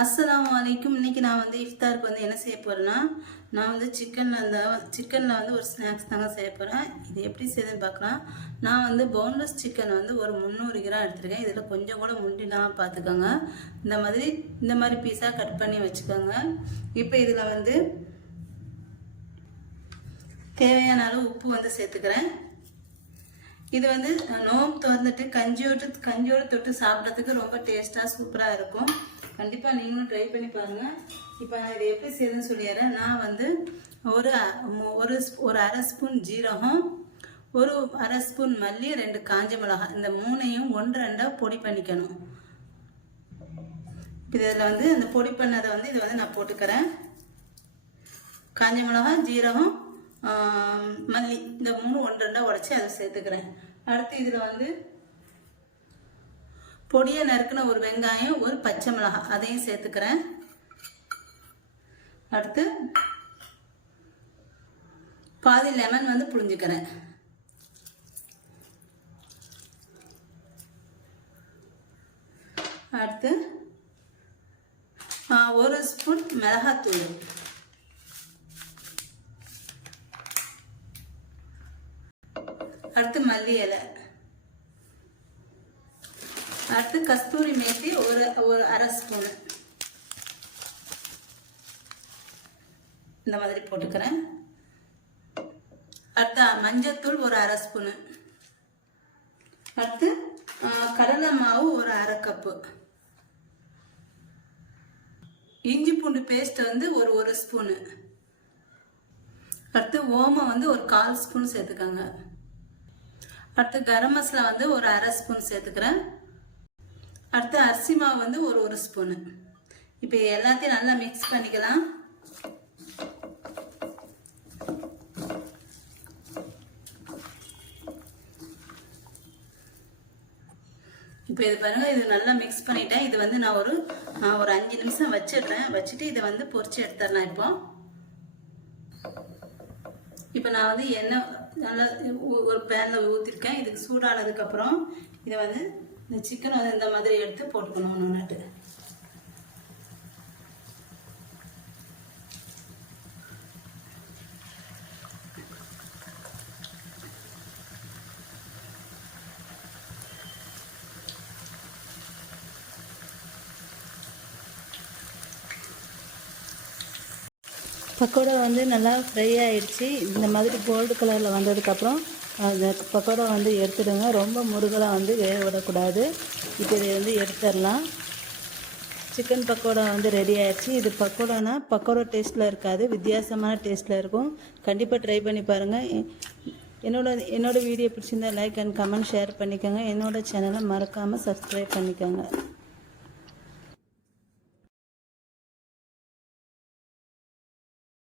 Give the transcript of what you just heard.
அஸ்ஸலாமு அலைக்கும். இன்றைக்கி நான் வந்து இஃப்தாருக்கு வந்து என்ன செய்ய போகிறேன்னா, நான் வந்து சிக்கனில் வந்து ஒரு ஸ்நாக்ஸ் தாங்க செய்ய போகிறேன். இது எப்படி செய்யுதுன்னு பார்க்கலாம். நான் வந்து போன்லெஸ் சிக்கன் வந்து ஒரு 300 கிராம் எடுத்துருக்கேன். இதில் கொஞ்சம் கூட முண்டிலாம் பார்த்துக்கோங்க. இந்த மாதிரி பீஸாக கட் பண்ணி வச்சுக்கோங்க. இப்போ இதில் வந்து தேவையான அளவு உப்பு வந்து சேர்த்துக்கிறேன். இது வந்து நோம்பு திறந்துட்டு கஞ்சியோடு தொட்டு சாப்பிட்றதுக்கு ரொம்ப டேஸ்ட்டாக சூப்பராக இருக்கும். கண்டிப்பாக நீங்களும் ட்ரை பண்ணி பாருங்கள். இப்போ நான் இதை எப்படி செய்யுதுன்னு சொல்லிடுறேன். நான் வந்து ஒரு அரை ஸ்பூன் ஜீரகம், ஒரு அரை ஸ்பூன் மல்லி, 2 காஞ்ச மிளகாய், இந்த 3ஐயும் 1-2 பொடி பண்ணிக்கணும். இதில் வந்து இந்த பொடி பண்ணதை வந்து இதை வந்து நான் போட்டுக்கிறேன். காஞ்ச மிளகாய், ஜீரகம், மல்லி, இந்த 3 1-2 உடச்சி அதை சேர்த்துக்கிறேன். அடுத்து இதில் வந்து பொடியை நறுக்குன ஒரு வெங்காயம், ஒரு பச்சை மிளகாய், அதையும் சேர்த்துக்கிறேன். அடுத்து பாதி லெமன் வந்து புழிஞ்சுக்கிறேன். அடுத்து 1 ஸ்பூன் மிளகாத்தூள், அடுத்து மல்லி இலை, அடுத்து கஸ்தூரி மேத்தி ஒரு அரை ஸ்பூன் இந்த மாதிரி போட்டுக்கிறேன். அடுத்து மஞ்சத்தூள் ஒரு அரை ஸ்பூனு, அடுத்து கடலை மாவு ஒரு அரை கப்பு, இஞ்சி பூண்டு பேஸ்ட் வந்து ஒரு ஸ்பூனு, அடுத்து ஓமம் வந்து ஒரு 1/4 ஸ்பூன் சேர்த்துக்கோங்க. அடுத்து கரம் மசாலா வந்து ஒரு அரை ஸ்பூன் சேர்த்துக்கிறேன். அடுத்து அரிசி மாவு வந்து ஒரு ஸ்பூனு. இப்போ எல்லாத்தையும் நல்லா மிக்ஸ் பண்ணிக்கலாம். இப்போ இது பாருங்க, இது நல்லா மிக்ஸ் பண்ணிட்டேன். இது வந்து நான் ஒரு 5 நிமிஷம் வச்சிடுறேன். வச்சுட்டு இதை வந்து பொரிச்சு எடுத்துடலாம். இப்போ நான் வந்து எண்ணெய் நல்லா ஒரு பேனில் ஊற்றிருக்கேன். இதுக்கு சூடானதுக்கப்புறம் இதை வந்து இந்த சிக்கன் வந்து இந்த மாதிரி எடுத்து போட்டுக்கணும். ஒன்று பக்கோடா வந்து நல்லா ஃப்ரை ஆகிடுச்சு. இந்த மாதிரி கோல்டு கலரில் வந்ததுக்கப்புறம் அந்த பக்கோடா வந்து எடுத்துடுங்க. ரொம்ப முருகலாக வந்து வேக விடக்கூடாது. இப்போ இதை வந்து எடுத்துடலாம். சிக்கன் பக்கோடா வந்து ரெடி ஆகிடுச்சு. இது பக்கோடானா பக்கோடா டேஸ்ட்டில் இருக்காது, வித்தியாசமான டேஸ்ட்டில் இருக்கும். கண்டிப்பாக ட்ரை பண்ணி பாருங்கள். என்னோட வீடியோ பிடிச்சிருந்தால் லைக் அண்ட் கமெண்ட் ஷேர் பண்ணிக்கோங்க. என்னோடய சேனலை மறக்காமல் சப்ஸ்கிரைப் பண்ணிக்கோங்க.